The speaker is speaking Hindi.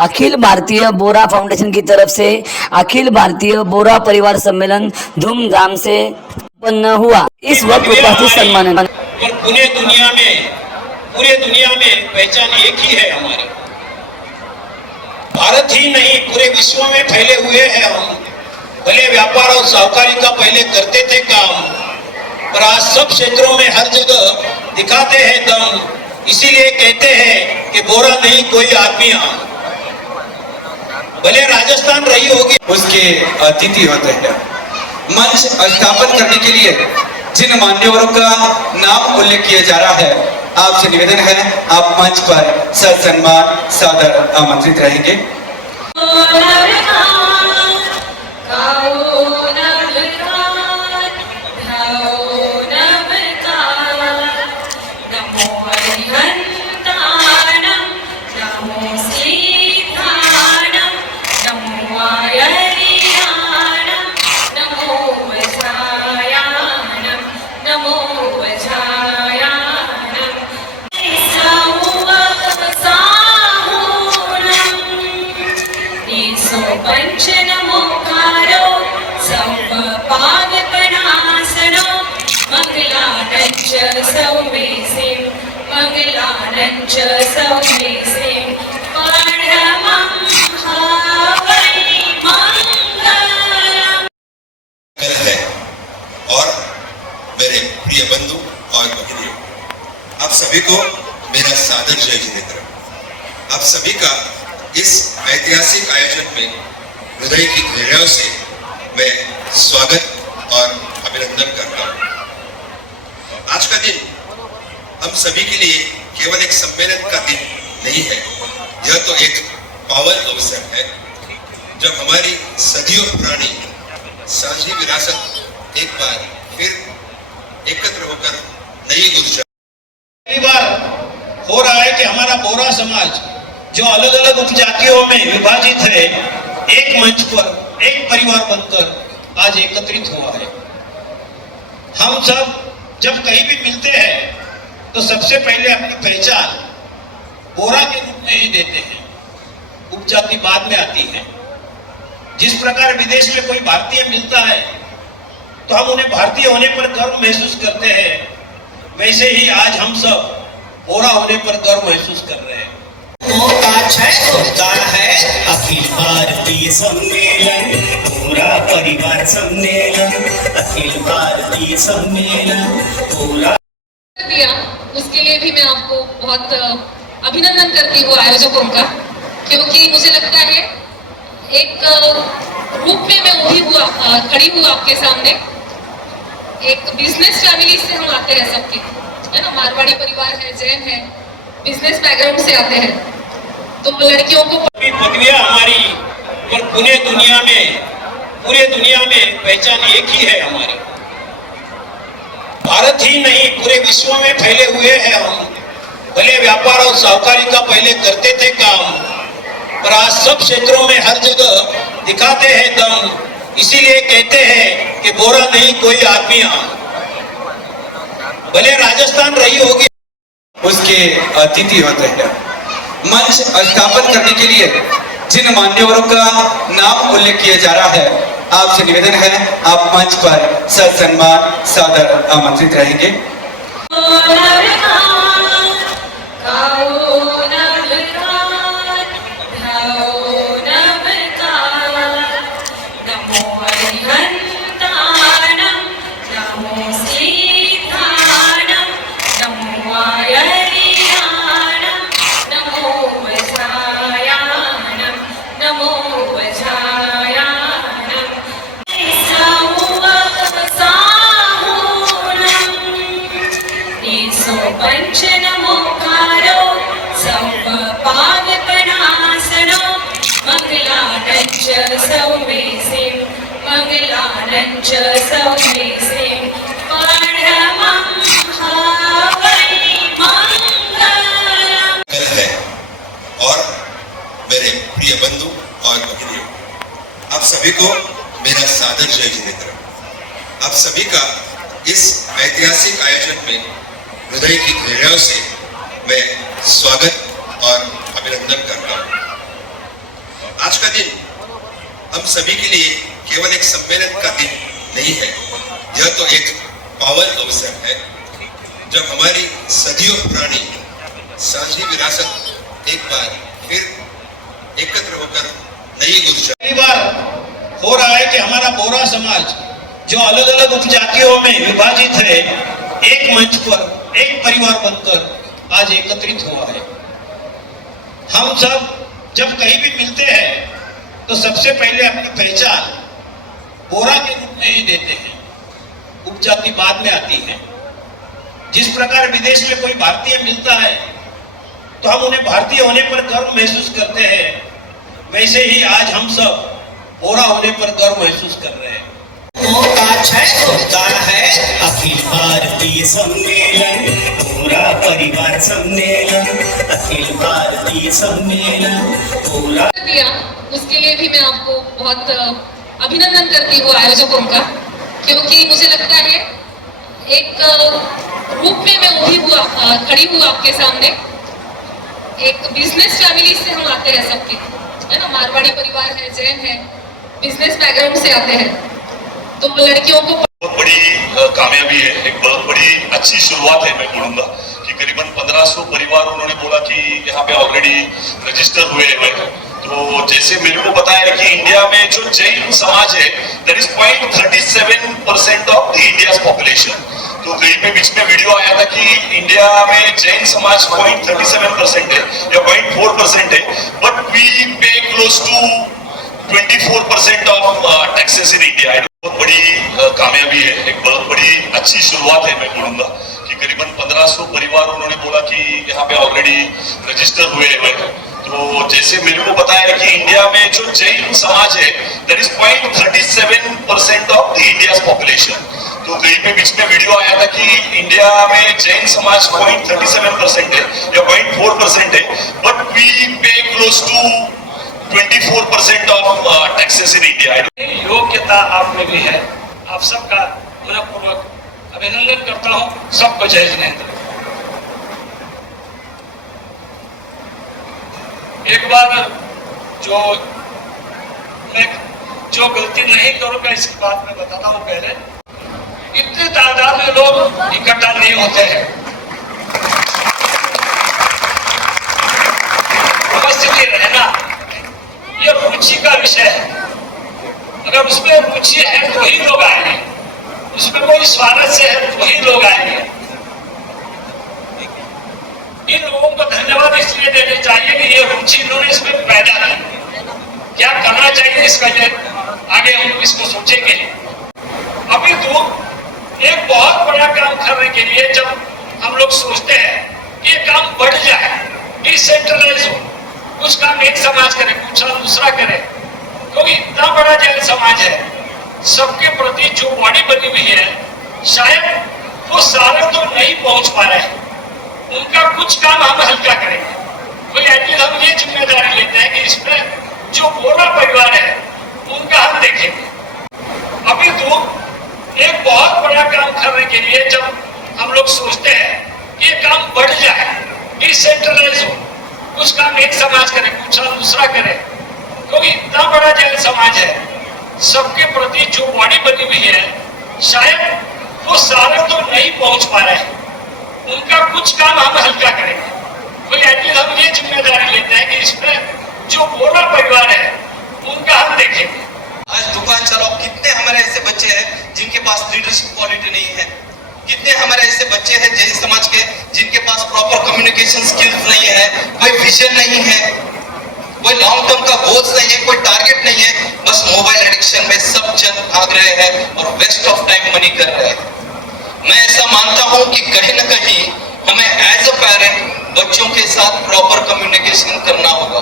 अखिल भारतीय बोरा फाउंडेशन की तरफ से अखिल भारतीय बोरा परिवार सम्मेलन धूमधाम से संपन्न हुआ। इस वक्त उपस्थित सम्मान और पूरे दुनिया में पहचान एक ही है हमारी। भारत ही नहीं पूरे विश्व में फैले हुए हैं हम। भले व्यापार और साहूकारी का पहले करते थे काम, पर आज सब क्षेत्रों में हर जगह दिखाते हैं दम। इसीलिए कहते हैं कि बोरा नहीं कोई आदमी आम। भले राजस्थान रही होगी, उसके अतिथि होते हैं। मंच स्थापन करने के लिए जिन मान्यवरों का नाम उल्लेख किया जा रहा है, आपसे निवेदन है आप मंच पर ससम्मान सादर आमंत्रित रहेंगे। है और मेरे प्रिय बंधु और भगिनियों, आप सभी को मेरा सादर जय जिनेंद्र। आप सभी का इस ऐतिहासिक आयोजन में हृदय की गहराइयों से मैं स्वागत और अभिनंदन करता हूँ। आज का दिन हम सभी के लिए केवल एक सम्मेलन का दिन नहीं है, यह तो एक पावन अवसर है जब हमारी सदियों पुरानी साझी विरासत एक बार फिर एकत्र होकर नई ऊर्जा। पहली बार हो रहा है कि हमारा बोरा समाज जो अलग अलग उपजातियों में विभाजित है, एक मंच पर एक परिवार बनकर आज एकत्रित हुआ है। हम सब जब कहीं भी मिलते हैं तो सबसे पहले अपनी पहचान बोरा के रूप में ही देते हैं, उपजाति बाद में आती है। जिस प्रकार विदेश में कोई भारतीय मिलता है तो हम उन्हें भारतीय होने पर गर्व महसूस करते हैं, वैसे ही आज हम सब बोरा होने पर गर्व महसूस कर रहे हैं। होता है अखिल भारतीय सम्मेलन, बोरा परिवार सम्मेलन, अखिल भारतीय सम्मेलन बोरा दिया, उसके लिए भी मैं आपको बहुत अभिनंदन करती हूँ आयोजकों का, क्योंकि मुझे लगता है एक रूप में मैं वही खड़ी हूँ आपके सामने। एक बिजनेस फैमिली से हम आते हैं सबके, है ना, मारवाड़ी परिवार है, जैन है, बिजनेस बैकग्राउंड से आते हैं, तो लड़कियों को पदवियां हमारी और पूरे दुनिया में पहचान एक ही है हमारी। भारत ही नहीं पूरे विश्व में फैले हुए हैं हम। भले व्यापार और साहूकारी का पहले करते थे काम, पर आज सब क्षेत्रों में हर जगह दिखाते हैं दम। इसीलिए कहते हैं कि बोरा नहीं कोई आदमी आम। भले राजस्थान रही होगी, उसके अतिथि होते हैं। मंच स्थापन करने के लिए जिन मान्यवरों का नाम उल्लेख किया जा रहा है, आपसे निवेदन है आप मंच पर ससम्मान सादर आमंत्रित रहेंगे। है और मेरे प्रिय बंधु और भगिनियों, आप सभी को मेरा सादर जय जिनेंद्र। आप सभी का इस ऐतिहासिक आयोजन में हृदय की गहराइयों से मैं स्वागत और अभिनंदन करता हूँ। सभी के लिए केवल एक सम्मेलन का दिन नहीं है, यह तो एक पावन अवसर है जब हमारी सदियों पुरानी साझी विरासत एक बार फिर एकत्र होकर नई ऊर्जा। पहली बार हो रहा है कि हमारा बोरा समाज जो अलग अलग उपजातियों में विभाजित है, एक मंच पर एक परिवार बनकर आज एकत्रित हुआ है। हम सब जब कहीं भी मिलते हैं तो सबसे पहले अपनी पहचान बोरा के रूप में ही देते हैं, उपजाति बाद में आती है। जिस प्रकार विदेश में कोई भारतीय मिलता है तो हम उन्हें भारतीय होने पर गर्व महसूस करते हैं, वैसे ही आज हम सब बोरा होने पर गर्व महसूस कर रहे हैं। आज होता है अखिल भारतीय सम्मेलन, पूरा परिवार सम्मेलन, अखिल भारतीय सम्मेलन पूरा दिया, उसके लिए भी मैं आपको बहुत अभिनंदन करती हूँ आयोजकों का, क्योंकि मुझे लगता है एक रूप में मैं खड़ी हूँ आपके सामने। एक बिजनेस फैमिली से हम आते हैं सबके, है ना, मारवाड़ी परिवार है, जैन है, बिजनेस बैकग्राउंड से आते हैं, तो लड़कियों को बहुत बड़ी कामयाबी है, एक बहुत बड़ी अच्छी शुरुआत है। मैं बोलूंगा कि करीबन 1500 परिवार उन्होंने बोला कि यहाँ पे ऑलरेडी रजिस्टर हुए हैं। तो जैसे मेरे को पता है कि इंडिया में जो जैन समाज है that is 0.37% of the India population. तो कहीं पे बीच में वीडियो आया था कि इंडिया में जैन समाज 0.37% है या 0.4% है, but we pay close to 24% of taxes in India. बहुत बड़ी कामयाबी है, एक बहुत बड़ी अच्छी शुरुआत है। मैं बोलूंगा कि करीबन 1500 परिवार उन्होंने बोला कि यहाँ पे ऑलरेडी रजिस्टर हुए हैं। तो जैसे मेरे को पता है कि इंडिया में जो जैन समाज है that is 0.37% of the India population. तो कहीं पे बीच में वीडियो आया था कि इंडिया में जैन समाज 0.37% है या 0.4% है, but we pay close to 24% of taxes in India. योग्यता आप में भी है। आप सबका मनपूर्वक अभिनंदन करता हूं। सबको जय जिनेंद्र। एक बार मैं जो गलती नहीं करूंगा इसकी बात मैं बताता हूं। पहले इतनी तादाद में लोग इकट्ठा नहीं होते हैं। उपस्थिति रहना ये रुचि का विषय है। अगर उसमें रुचि है तो ही लोग आएंगे, उसमें कोई स्वार्थ से है तो ही लोग आएंगे। इन लोगों को धन्यवाद इसलिए देने चाहिए कि ये रुचि इन्होंने इसमें पैदा की। क्या करना चाहिए इसका ये आगे हम इसको सोचेंगे। अभी तो एक बहुत बड़ा काम करने के लिए जब हम लोग सोचते हैं कि ये काम बढ़ जाए, डिसेंट्रलाइज हो, कुछ काम एक समाज करे, कुछ दूसरा करे, क्योंकि इतना बड़ा जैन समाज है, सबके प्रति जो बॉडी बनी हुई है, शायद वो सारे तो नहीं पहुंच पा रहे हैं। उनका कुछ काम हम हल्का करेंगे। तो एटलीस्ट हम ये जिम्मेदारी लेते हैं कि इसमें जो बोरा परिवार है उनका हम देखेंगे। अभी तो एक बहुत बड़ा काम करने के लिए जब हम लोग सोचते हैं कि ये काम बढ़ जाए, डिसेंट्रलाइज हो, कुछ काम एक समाज करे, कुछ दूसरा करे, क्योंकि इतना बड़ा जैन समाज है, सबके प्रति जो बॉडी बनी हुई है, शायद वो सारे तो नहीं पहुंच पा रहे हैं। उनका कुछ काम हम हल्का करेंगे। तो एटलीस्ट हम ये जिम्मेदारी लेते हैं कि इसमें जो बोरा परिवार है उनका हम देखेंगे। आज दुकान चलाओ, कितने हमारे ऐसे बच्चे हैं जिनके पास लीडरशिप क्वालिटी नहीं है, कितने हमारे ऐसे बच्चे हैं जैन समाज के जिनके पास प्रॉपर कम्युनिकेशन स्किल्स नहीं है, कोई विजन नहीं है, कोई लॉन्ग टर्म का गोल्स नहीं है, कोई टारगेट नहीं है, बस मोबाइल एडिक्शन में सब जन भाग रहे हैं और वेस्ट ऑफ टाइम मनी कर रहे हैं। मैं ऐसा मानता हूं कि कहीं ना कहीं हमें एज अ पेरेंट बच्चों के साथ प्रॉपर कम्युनिकेशन करना होगा।